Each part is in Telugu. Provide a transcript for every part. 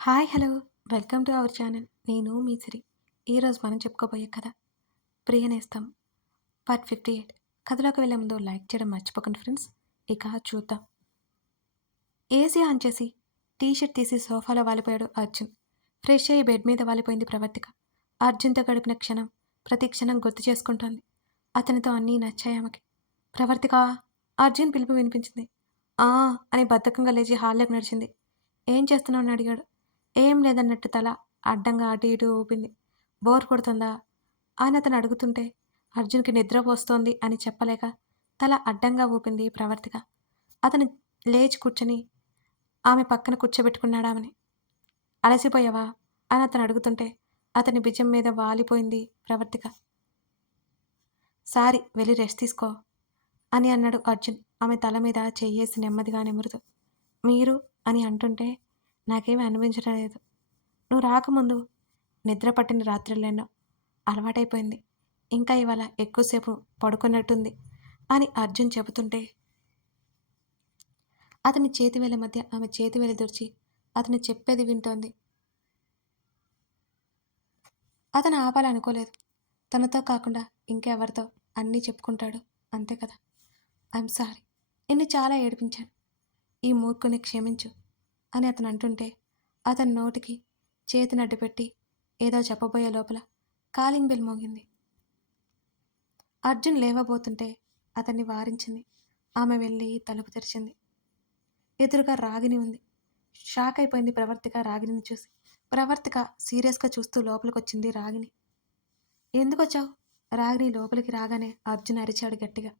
Hi hello welcome to our channel. నేను మీ సిరి. ఈరోజు మనం చెప్పుకోబోయే కథ ప్రియనేస్తం పార్ట్ 58. కథలోకి వెళ్ళే ముందు లైక్ చేయడం మర్చిపోకండి ఫ్రెండ్స్. ఇక చూద్దాం. ఏసీ ఆన్ చేసి టీ షర్ట్ తీసి సోఫాలో వాలిపోయాడు అర్జున్. ఫ్రెష్ అయ్యి బెడ్ మీద వాలిపోయింది ప్రవర్తిక. అర్జున్తో గడిపిన క్షణం ప్రతి క్షణం గుర్తు చేసుకుంటోంది. అతనితో అన్నీ నచ్చాయి ఆమెకి. ప్రవర్తిక అర్జున్ పిలుపు వినిపించింది. ఆ అని బద్ధకంగా లేచి హాల్లోకి నడిచింది. ఏం చేస్తున్నావు అని అడిగాడు. ఏం లేదన్నట్టు తల అడ్డంగా అటు ఇటు ఊపింది. బోర్ కొడుతుందా అని అతను అడుగుతుంటే అర్జున్కి నిద్ర పోస్తోంది అని చెప్పలేక తల అడ్డంగా ఊపింది ప్రవర్తిక. అతను లేచి కూర్చొని ఆమె పక్కన కూర్చోబెట్టుకున్నాడామని. అలసిపోయావా అని అతను అడుగుతుంటే అతని భుజం మీద వాలిపోయింది ప్రవర్తిక. సారీ వెళ్ళి రెస్ట్ తీసుకో అని అన్నాడు అర్జున్ ఆమె తల మీద చెయ్యేసి నెమ్మదిగా నిమురుతూ. మీరు అని అంటుంటే నాకేమీ అనిపించడం లేదు. నువ్వు రాకముందు నిద్ర పట్టిన రాత్రులెన్నో అలవాటైపోయింది. ఇంకా ఇవాళ ఎక్కువసేపు పడుకున్నట్టుంది అని అర్జున్ చెబుతుంటే అతని చేతివేళ్ల మధ్య ఆమె చేతివేలు దూర్చి అతను చెప్పేది వింటోంది. అతను ఆపాలనుకోలేదు. తనతో కాకుండా ఇంకెవరితో అన్నీ చెప్పుకుంటాడు అంతే కదా. ఐఎమ్ సారీ, నిన్ను చాలా ఏడిపించాను. ఈ మూర్ఖుని క్షమించు అని అతను అంటుంటే అతని నోటికి చేతిని అడ్డుపెట్టి ఏదో చెప్పబోయే లోపల కాలింగ్ బెల్ మోగింది. అర్జున్ లేవబోతుంటే అతన్ని వారించింది. ఆమె వెళ్ళి తలుపు తెరిచింది. ఎదురుగా రాగిని ఉంది. షాక్ అయిపోయింది ప్రవర్తిక రాగిని చూసి. ప్రవర్తిక సీరియస్గా చూస్తూ లోపలికొచ్చింది రాగిని. ఎందుకొచ్చావు? రాగిని లోపలికి రాగానే అర్జున్ అరిచాడు గట్టిగా.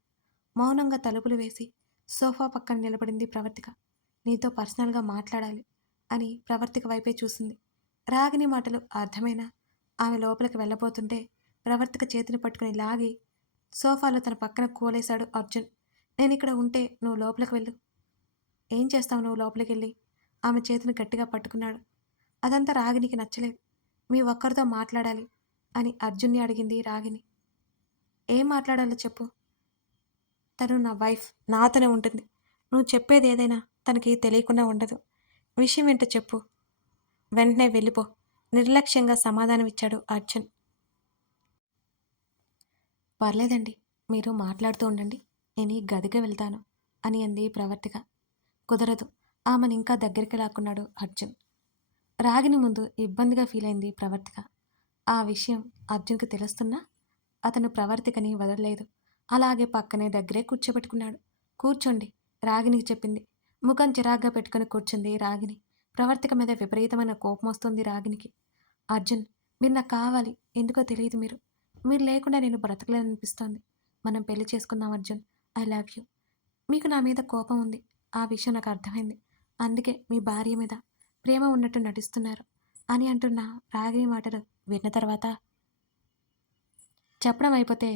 మౌనంగా తలుపులు వేసి సోఫా పక్కన నిలబడింది ప్రవర్తిక. నీతో పర్సనల్గా మాట్లాడాలి అని ప్రవర్తిక వైపే చూసింది. రాగిని మాటలు అర్థమైనా ఆమె లోపలికి వెళ్ళబోతుంటే ప్రవర్తిక చేతిని పట్టుకుని లాగి సోఫాలో తన పక్కన కూలేశాడు అర్జున్. నేనిక్కడ ఉంటే నువ్వు లోపలికి వెళ్ళు. ఏం చేస్తావు నువ్వు లోపలికి వెళ్ళి? ఆమె చేతిని గట్టిగా పట్టుకున్నాడు. అదంతా రాగినికి నచ్చలేదు. మీ ఒక్కరితో మాట్లాడాలి అని అర్జున్ని అడిగింది రాగిని. ఏం మాట్లాడాలో చెప్పు. తను నా వైఫ్, నాతోనే ఉంటుంది. నువ్వు చెప్పేది ఏదైనా తనకి తెలియకుండా ఉండదు. విషయం ఏంటో చెప్పు. వెంటనే వెళ్ళిపో నిర్లక్ష్యంగా సమాధానం ఇచ్చాడు అర్జున్. పర్లేదండి, మీరు మాట్లాడుతూ ఉండండి, నేను ఈ గదికి వెళ్తాను అని అంది ప్రవర్తిక. కుదరదు, ఆమెను ఇంకా దగ్గరికి లాక్కున్నాడు అర్జున్. రాగిని ముందు ఇబ్బందిగా ఫీల్ అయింది ప్రవర్తిక. ఆ విషయం అర్జున్కి తెలుస్తున్నా అతను ప్రవర్తికని వదలలేదు. అలాగే పక్కనే దగ్గరే కూర్చోబెట్టుకున్నాడు. కూర్చోండి రాగినికి చెప్పింది. ముఖం చిరాగ్గా పెట్టుకుని కూర్చుంది రాగిని. ప్రవర్తిక మీద విపరీతమైన కోపం వస్తుంది రాగినికి. అర్జున్, మీరు నాకు కావాలి, ఎందుకో తెలియదు. మీరు లేకుండా నేను బ్రతకలేదనిపిస్తోంది. మనం పెళ్లి చేసుకుందాం అర్జున్. I love you. మీకు నా మీద కోపం ఉంది, ఆ విషయం నాకు అర్థమైంది. అందుకే మీ భార్య మీద ప్రేమ ఉన్నట్టు నటిస్తున్నారు అని అంటున్న రాగిని మాటలు విన్న తర్వాత చెప్పడం అయిపోతే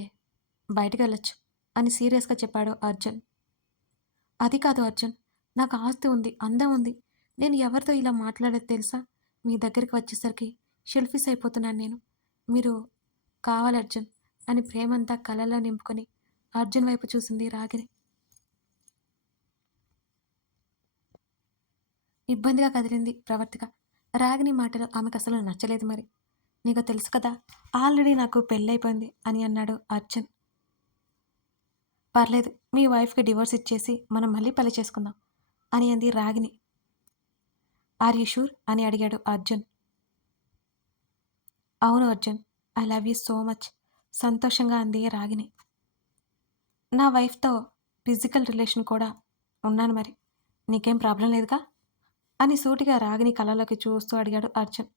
బయటికి వెళ్ళొచ్చు అని సీరియస్గా చెప్పాడు అర్జున్. అది కాదు అర్జున్, నాకు ఆస్తి ఉంది, అందం ఉంది. నేను ఎవరితో ఇలా మాట్లాడేది తెలుసా? మీ దగ్గరికి వచ్చేసరికి షెల్ఫిష్ అయిపోతున్నాను నేను. మీరు కావాలి అర్జున్ అని ప్రేమంతా కళ్ళలో నింపుకొని అర్జున్ వైపు చూసింది రాగిని. ఇబ్బందిగా కదిలింది ప్రవర్తిక. రాగిని మాటలు ఆమెకు అసలు నచ్చలేదు. మరి నీకు తెలుసు కదా, ఆల్రెడీ నాకు పెళ్ళైపోయింది అని అన్నాడు అర్జున్. పర్లేదు, మీ వైఫ్కి డివోర్స్ ఇచ్చేసి మనం మళ్ళీ పెళ్లి చేసుకుందాం అని అంది రాగిని. ఆర్ యూ షూర్ అని అడిగాడు అర్జున్. అవును Arjun, I love you so much సంతోషంగా అంది రాగిని. నా వైఫ్తో ఫిజికల్ రిలేషన్ కూడా ఉన్నాను, మరి నీకేం ప్రాబ్లం లేదుగా అని సూటిగా రాగిని కళ్ళలోకి చూస్తూ అడిగాడు అర్జున్.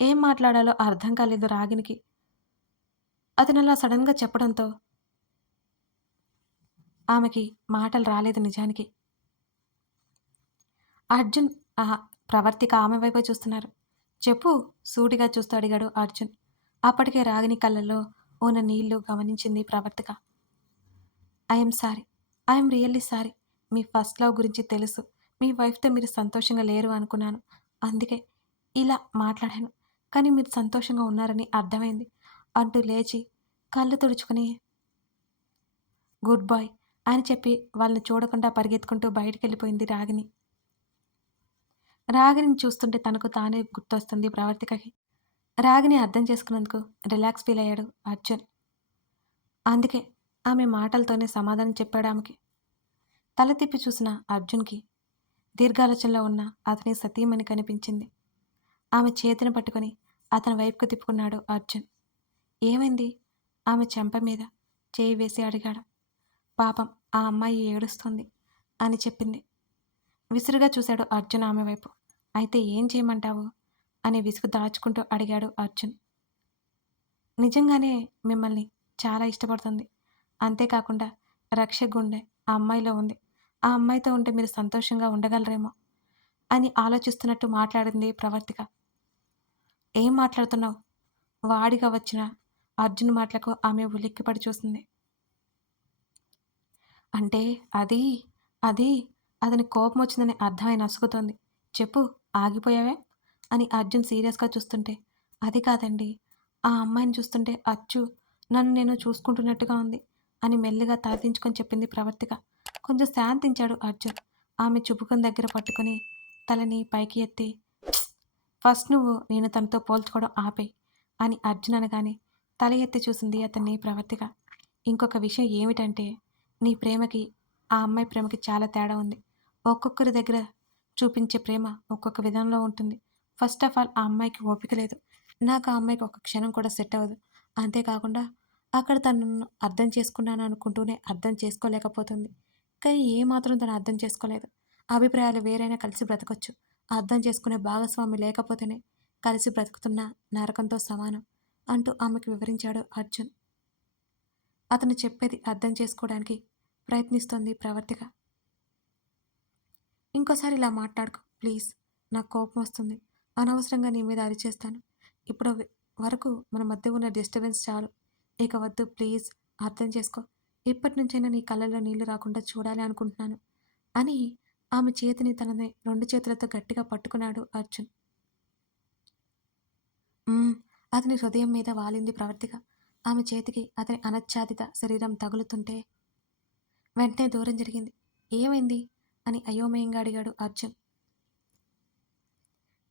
ఏం మాట్లాడాలో అర్థం కాలేదు రాగినికి. అతను అలా సడన్గా చెప్పడంతో ఆమెకి మాటలు రాలేదు నిజానికి. అర్జున్ ప్రవర్తిక ఆమె వైపే చూస్తున్నారు. చెప్పు సూటిగా చూస్తూ అడిగాడు అర్జున్. అప్పటికే రాగిని కళ్ళల్లో ఉన్న నీళ్లు గమనించింది Pravartika. I'm sorry, I'm really sorry. మీ ఫస్ట్ లవ్ గురించి తెలుసు. మీ వైఫ్తో మీరు సంతోషంగా లేరు అనుకున్నాను. అందుకే ఇలా మాట్లాడాను. కానీ మీరు సంతోషంగా ఉన్నారని అర్థమైంది అంటూ లేచి కళ్ళు తుడుచుకుని గుడ్ బాయ్ అని చెప్పి వాళ్ళని చూడకుండా పరిగెత్తుకుంటూ బయటికి వెళ్ళిపోయింది రాగిని. రాగిణిని చూస్తుంటే తనకు తానే గుర్తొస్తుంది ప్రవర్తికకి. రాగిని అర్థం చేసుకున్నందుకు రిలాక్స్ ఫీల్ అయ్యాడు అర్జున్. అందుకే ఆమె మాటలతోనే సమాధానం చెప్పాడు ఆమెకి. తల తిప్పి చూసిన అర్జున్‌కి దీర్ఘాలోచనలో ఉన్న అతని సతీమణి కనిపించింది. ఆమె చేతిని పట్టుకొని అతని వైపుకు తిప్పుకున్నాడు అర్జున్. ఏమైంది? ఆమె చెంప మీద చేయి వేసి అడిగాడు. పాపం ఆ అమ్మాయి ఏడుస్తోంది అని చెప్పింది. విసురుగా చూశాడు అర్జున్ ఆమె వైపు. అయితే ఏం చేయమంటావు? అని విసుగు దాచుకుంటూ అడిగాడు అర్జున్. నిజంగానే మిమ్మల్ని చాలా ఇష్టపడుతుంది. అంతేకాకుండా రక్ష గుండె ఆ అమ్మాయిలో ఉంది. ఆ అమ్మాయితో ఉంటే మీరు సంతోషంగా ఉండగలరేమో అని ఆలోచిస్తున్నట్టు మాట్లాడింది ప్రవర్తిక. ఏం మాట్లాడుతున్నావు? వాడిగా వచ్చిన అర్జున్ మాటలకు ఆమె ఉలిక్కిపడి చూసింది. అంటే అది, అది అతనికి కోపమొచ్చిందని అర్థమై నసుగుతోంది. చెప్పు ఆగిపోయావే? అని అర్జున్ సీరియస్‌గా చూస్తుంటే, అది కాదండి. ఆ అమ్మాయిని చూస్తుంటే అచ్చు నన్ను నేను చూసుకుంటున్నట్టుగా ఉంది అని మెల్లిగా తలదించుకొని చెప్పింది ప్రవర్తిక. కొంచెం శాంతించాడు అర్జున్. ఆమె చుబుకం దగ్గర పట్టుకొని తలని పైకి ఎత్తి, ఫస్ట్ నువ్వు నేను తనతో పోల్చుకోవడం ఆపేయి అని అర్జున్ అనగానే తల ఎత్తి చూసింది అతన్ని ప్రవర్తిక. ఇంకొక విషయం ఏమిటంటే నీ ప్రేమకి, ఆ అమ్మాయి ప్రేమకి చాలా తేడా ఉంది. ఒక్కొక్కరి దగ్గర చూపించే ప్రేమ ఒక్కొక్క విధంలో ఉంటుంది. ఫస్ట్ ఆఫ్ ఆల్ ఆ అమ్మాయికి ఓపిక లేదు. నాకు ఆ అమ్మాయికి ఒక క్షణం కూడా సెట్ అవ్వదు. అంతేకాకుండా అక్కడ తను నన్ను అర్థం చేసుకున్నాను అనుకుంటూనే అర్థం చేసుకోలేకపోతుంది. కానీ ఏమాత్రం తను అర్థం చేసుకోలేదు. అభిప్రాయాలు వేరైనా కలిసి బ్రతకొచ్చు. అర్థం చేసుకునే భాగస్వామి లేకపోతేనే కలిసి బ్రతుకుతున్న నరకంతో సమానం అంటూ ఆమెకు వివరించాడు అర్జున్. అతను చెప్పేది అర్థం చేసుకోవడానికి ప్రయత్నిస్తోంది ప్రవర్తిక. ఇంకోసారి ఇలా మాట్లాడకు ప్లీజ్. నాకు కోపం వస్తుంది. అనవసరంగా నీ మీద అరిచేస్తాను. ఇప్పుడు వరకు మన మధ్య ఉన్న డిస్టర్బెన్స్ చాలు. ఇక వద్దు ప్లీజ్. అర్థం చేసుకో. ఇప్పటి నుంచైనా నీ కళ్ళల్లో నీళ్లు రాకుండా చూడాలి అనుకుంటున్నాను అని ఆమె చేతిని తనని 2 చేతులతో గట్టిగా పట్టుకున్నాడు అర్జున్. హ్మ్. అతని హృదయం మీద వాలింది ప్రవర్తిక. ఆమె చేతికి అతని అనాచ్ఛాదిత శరీరం తగులుతుంటే వెంటనే దూరం జరిగింది. ఏమైంది? అని అయోమయంగా అడిగాడు అర్జున్.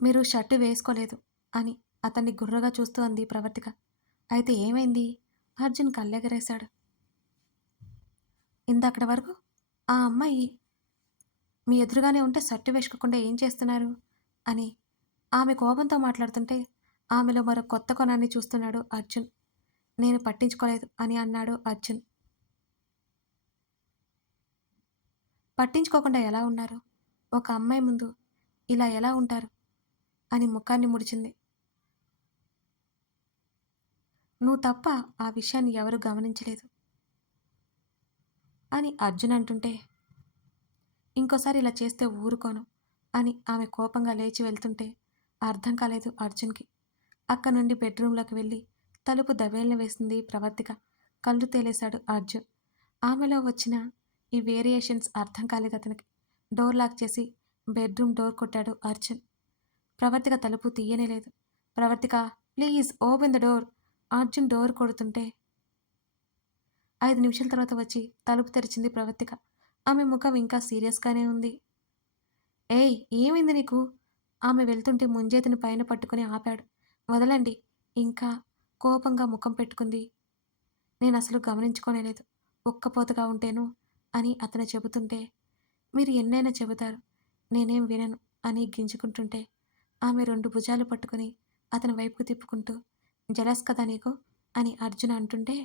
మీరు షర్టు వేసుకోలేదు అని అతన్ని గుర్రగా చూస్తూ అంది ప్రవర్తిక. అయితే ఏమైంది? అర్జున్ కళ్ళెగరేశాడు. ఇందాకటి వరకు ఆ అమ్మాయి మీ ఎదురుగానే ఉంటే షర్టు వేసుకోకుండా ఏం చేస్తున్నారు? అని ఆమె కోపంతో మాట్లాడుతుంటే ఆమెలో మరో కొత్త కోణాన్ని చూస్తున్నాడు అర్జున్. నేను పట్టించుకోలేదు అని అన్నాడు అర్జున్. పట్టించుకోకుండా ఎలా ఉన్నారు? ఒక అమ్మాయి ముందు ఇలా ఎలా ఉంటారు? అని ముఖాన్ని ముడిచింది. నువ్వు తప్ప ఆ విషయాన్ని ఎవరూ గమనించలేదు అని అర్జున్ అంటుంటే, ఇంకోసారి ఇలా చేస్తే ఊరుకోను అని ఆమె కోపంగా లేచి వెళ్తుంటే అర్థం కాలేదు అర్జున్‌కి. అక్కడి నుండి బెడ్‌రూమ్‌లోకి వెళ్ళి తలుపు దబేల్న వేసింది ప్రవర్తిక. కళ్ళు తేలేశాడు అర్జున్. ఆమెలో వచ్చిన ఈ వేరియేషన్స్ అర్థం కాలేదతనికి. డోర్ లాక్ చేసి బెడ్‌రూమ్ డోర్ కొట్టాడు అర్జున్. ప్రవర్తిక తలుపు తీయనే లేదు. Pravartika please open the door. Arjun door కొడుతుంటే 5 నిమిషాల తర్వాత వచ్చి తలుపు తెరిచింది ప్రవర్తిక. ఆమె ముఖం ఇంకా సీరియస్‌గానే ఉంది. ఏయ్! ఏమైంది నీకు? ఆమె వెళ్తుంటే ముంజేతిని పైన పట్టుకొని ఆపాడు. వదలండి. ఇంకా కోపంగా ముఖం పెట్టుకుంది. నేనసలు గమనించుకోనే లేదు. ఉక్కపోతగా ఉంటేను అని అతను చెబుతుంటే, మీరు ఎన్నైనా చెబుతారు. నేనేం వినను అని గింజుకుంటుంటే, ఆమె 2 భుజాలు పట్టుకొని అతని వైపుకు తిప్పుకుంటూ, జలస్ కదా నీకు? అని అర్జున్ అంటుంటే,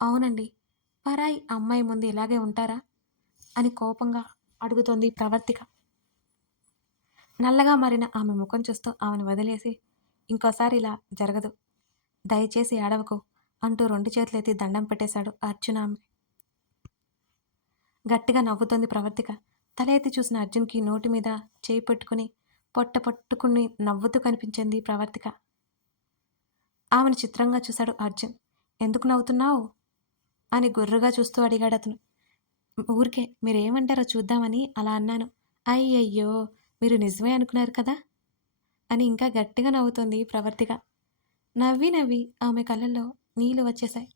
అవునండి. పరాయి అమ్మాయి ముందు ఇలాగే ఉంటారా? అని కోపంగా అడుగుతోంది ప్రవర్తిక. నల్లగా మారిన ఆమె ముఖం చూస్తూ ఆమెను వదిలేసి, ఇంకోసారి ఇలా జరగదు. దయచేసి ఏడవకు అంటూ 2 చేతులెత్తి దండం పెట్టేశాడు అర్జున్ ఆమెకి. గట్టిగా నవ్వుతోంది ప్రవర్తిక. తల ఎత్తి చూసిన అర్జున్‌కి నోటి మీద చేయి పెట్టుకుని, పొట్ట పట్టుకుని నవ్వుతూ కనిపించింది ప్రవర్తిక. ఆమెను చిత్రంగా చూశాడు అర్జున్. ఎందుకు నవ్వుతున్నావు? అని గుర్రుగా చూస్తూ అడిగాడతను. ఊరికే మీరేమంటారో చూద్దామని అలా అన్నాను. అయ్యయ్యో! మీరు నిజమే అనుకున్నారు కదా! అని ఇంకా గట్టిగా నవ్వుతోంది ప్రవర్తిక. నవ్వి నవ్వి ఆమె కళ్ళల్లో నీళ్లు వచ్చేశాయి.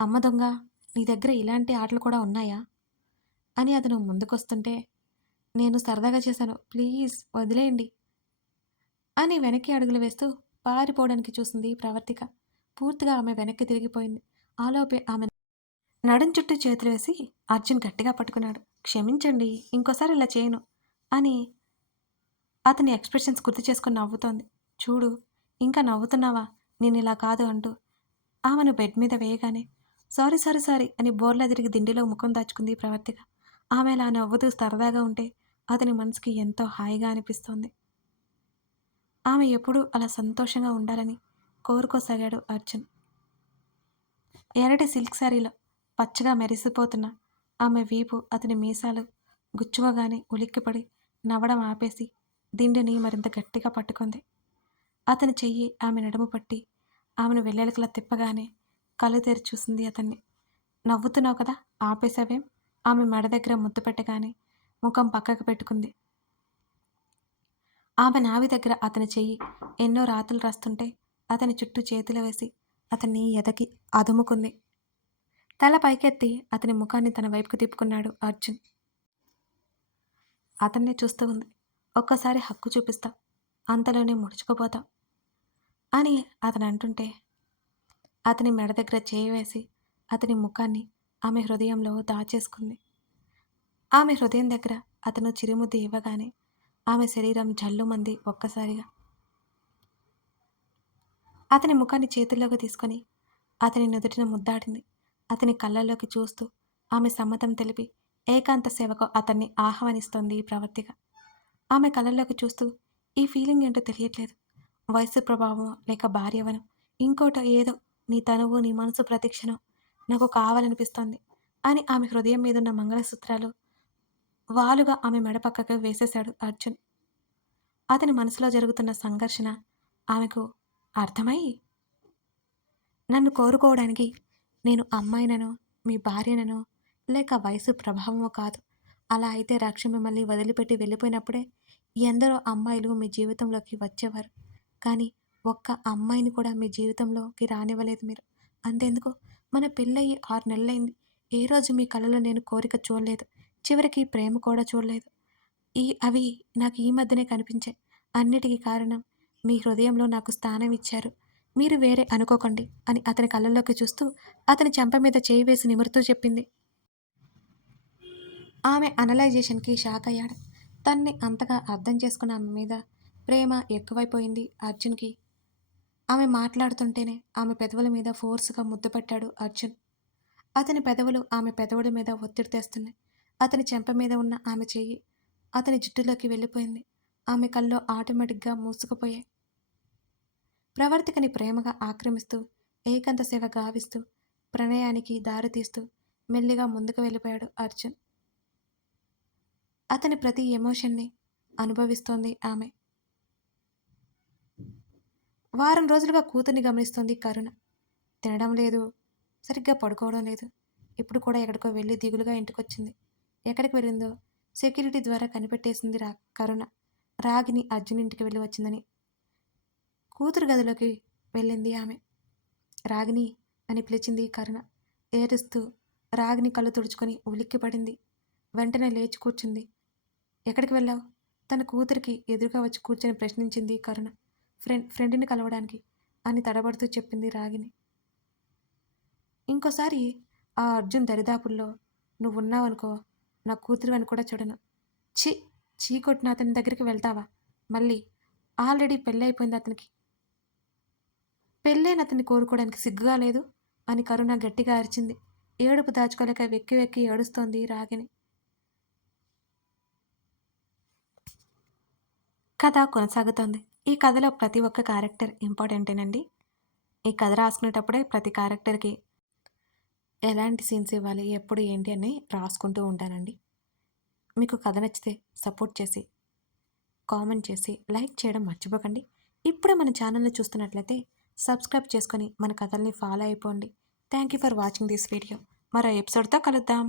అమ్మ దొంగ! నీ దగ్గర ఇలాంటి ఆటలు కూడా ఉన్నాయా? అని అతను ముందుకొస్తుంటే, నేను సరదాగా చేశాను. ప్లీజ్ వదిలేయండి అని వెనక్కి అడుగులు వేస్తూ పారిపోవడానికి చూసింది ప్రవర్తిక. పూర్తిగా ఆమె వెనక్కి తిరిగిపోయింది. ఆలోపే ఆమె నడుం చుట్టూ చేతులు వేసి అర్జున్ గట్టిగా పట్టుకున్నాడు. క్షమించండి, ఇంకోసారి ఇలా చేయను అని అతని ఎక్స్‌ప్రెషన్స్ గుర్తు చేసుకొని నవ్వుతోంది. చూడు, ఇంకా నవ్వుతున్నావా? నేనిలా కాదు అంటూ ఆమెను బెడ్ మీద వేయగానే సారీ, సారీ, సారీ అని బోర్లా తిరిగి దిండిలో ముఖం దాచుకుంది ప్రవర్తిక. ఆమె అలా నవ్వుతూ సరదాగా ఉంటే అతని మనసుకి ఎంతో హాయిగా అనిపిస్తోంది. ఆమె ఎప్పుడూ అలా సంతోషంగా ఉండాలని కోరుకోసాగాడు అర్జున్. ఎర్రటి సిల్క్ శారీలో పచ్చగా మెరిసిపోతున్న ఆమె వీపు అతని మీసాలు గుచ్చుకోగానే ఉలిక్కిపడి నవ్వడం ఆపేసి దిండిని మరింత గట్టిగా పట్టుకుంది. అతని చెయ్యి ఆమె నడుము పట్టి ఆమెను వెల్లెలకలా తిప్పగానే కళ్ళు తెరిచి చూసింది అతన్ని. నవ్వుతున్నావు కదా, ఆపేశావేం? ఆమె మెడ దగ్గర ముద్దు పెట్టగానే ముఖం పక్కకు పెట్టుకుంది. ఆమె నావి దగ్గర అతని చెయ్యి ఎన్నో రాతలు రాస్తుంటే అతని చుట్టూ చేతులు వేసి అతన్ని ఎదకి అదుముకుంది. తల పైకెత్తి అతని ముఖాన్ని తన వైపుకు తిప్పుకున్నాడు అర్జున్. అతన్నే చూస్తూ ఉంది. ఒక్కసారి హక్కు చూపిస్తా, అంతలోనే ముడుచుకుపోతా అని అతను అంటుంటే అతని మెడ దగ్గర చేయి వేసి అతని ముఖాన్ని ఆమె హృదయంలో దాచేసుకుంది. ఆమె హృదయం దగ్గర అతను చిరుముద్దు ఇవ్వగానే ఆమె శరీరం జల్లుమంది ఒక్కసారిగా. అతని ముఖాన్ని చేతుల్లోకి తీసుకొని అతని నుదుటిన ముద్దాడింది. అతని కళ్ళల్లోకి చూస్తూ ఆమె సమ్మతం తెలిపి ఏకాంత సేవకు అతన్ని ఆహ్వానిస్తోంది ప్రవర్తిక. ఆమె కళ్ళల్లోకి చూస్తూ ఈ ఫీలింగ్ ఏంటో తెలియట్లేదు. వయసు ప్రభావం లేక భార్యవనం ఇంకోటో ఏదో, నీ తనువు నీ మనసు ప్రతిక్షణం నాకు కావాలనిపిస్తోంది అని ఆమె హృదయం మీదున్న మంగళసూత్రాలు వాలుగా ఆమె మెడ పక్కకు వేసేశాడు అర్జున్. అతని మనసులో జరుగుతున్న సంఘర్షణ ఆమెకు అర్థమై, నన్ను కోరుకోవడానికి నేను అమ్మాయిననో మీ భార్యననో లేక వయసు ప్రభావమో కాదు. అలా అయితే రక్ష మిమ్మల్ని వదిలిపెట్టి వెళ్ళిపోయినప్పుడే ఎందరో అమ్మాయిలు మీ జీవితంలోకి వచ్చేవారు. కానీ ఒక్క అమ్మాయిని కూడా మీ జీవితంలోకి రానివ్వలేదు మీరు. అంతెందుకు, మన పెళ్ళయి 6 నెలలైంది. ఏ రోజు మీ కలలో నేను కోరిక చూడలేదు. చివరికి ప్రేమ కూడా చూడలేదు. అవి నాకు ఈ మధ్యనే కనిపించాయి. అన్నిటికీ కారణం మీ హృదయంలో నాకు స్థానం ఇచ్చారు. మీరు వేరే అనుకోకండి అని అతని కళ్ళల్లోకి చూస్తూ అతని చెంప మీద చేయి వేసి నిమురుతూ చెప్పింది. ఆమె అనలైజేషన్‌కి షాక్ అయ్యాడు. తన్ని అంతగా అర్థం చేసుకున్న ఆమె మీద ప్రేమ ఎక్కువైపోయింది అర్జున్‌కి. ఆమె మాట్లాడుతుంటేనే ఆమె పెదవుల మీద ఫోర్స్‌గా ముద్దు పెట్టాడు అర్జున్. అతని పెదవులు ఆమె పెదవుల మీద ఒత్తిడి తెస్తున్నాయి. అతని చెంప మీద ఉన్న ఆమె చెయ్యి అతని జుట్టులోకి వెళ్ళిపోయింది. ఆమె కళ్ళు ఆటోమేటిక్‌గా మూసుకుపోయాయి. ప్రవర్తికని ప్రేమగా ఆక్రమిస్తూ, ఏకాంత సేవ గావిస్తూ, ప్రణయానికి దారితీస్తూ మెల్లిగా ముందుకు వెళ్ళిపోయాడు అర్జున్. అతని ప్రతి ఎమోషన్‌ని అనుభవిస్తోంది ఆమె. వారం రోజులుగా కూతుర్ని గమనిస్తోంది కరుణ. తినడం లేదు, సరిగ్గా పడుకోవడం లేదు. ఇప్పుడు కూడా ఎక్కడికో వెళ్ళి దిగులుగా ఇంటికొచ్చింది. ఎక్కడికి వెళ్ళిందో సెక్యూరిటీ ద్వారా కనిపెట్టేసింది కరుణ. రాగిని అర్జున్ ఇంటికి వెళ్ళి వచ్చిందని. కూతురు గదిలోకి వెళ్ళింది ఆమె. రాగిని అని పిలిచింది కరుణ. ఏడుస్తూ రాగిని కళ్ళు తుడుచుకొని ఉలిక్కిపడింది. వెంటనే లేచి కూర్చుంది. ఎక్కడికి వెళ్ళావు? తన కూతురికి ఎదురుగా వచ్చి కూర్చొని ప్రశ్నించింది కరుణ. ఫ్రెండ్ని కలవడానికి అని తడబడుతూ చెప్పింది రాగిని. ఇంకోసారి ఆ అర్జున్ దరిదాపుల్లో నువ్వున్నావనుకో, నా కూతురు అని కూడా చూడను. ఛీ, చీ కొట్టిన అతని దగ్గరికి వెళ్తావా? మళ్ళీ ఆల్రెడీ పెళ్ళైపోయింది అతనికి. పెళ్ళైన అతన్ని కోరుకోవడానికి సిగ్గుగా లేదు అని కరుణ గట్టిగా అరిచింది. ఏడుపు దాచుకోలేక వెక్కి వెక్కి ఏడుస్తోంది రాగిని. కథ కొనసాగుతోంది. ఈ కథలో ప్రతి ఒక్క క్యారెక్టర్ ఇంపార్టెంటేనండి. ఈ కథ రాసుకునేటప్పుడే ప్రతి క్యారెక్టర్‌కి ఎలాంటి సీన్స్ ఇవ్వాలి, ఎప్పుడు ఏంటి అని రాసుకుంటూ ఉంటానండి. మీకు కథ నచ్చితే సపోర్ట్ చేసి, కామెంట్ చేసి, లైక్ చేయడం మర్చిపోకండి. ఇప్పుడే మన ఛానల్‌ని చూస్తున్నట్లయితే సబ్స్క్రైబ్ చేసుకొని మన కథల్ని ఫాలో అయిపోండి. Thank you for watching this video. మరో ఎపిసోడ్‌తో కలుద్దాం.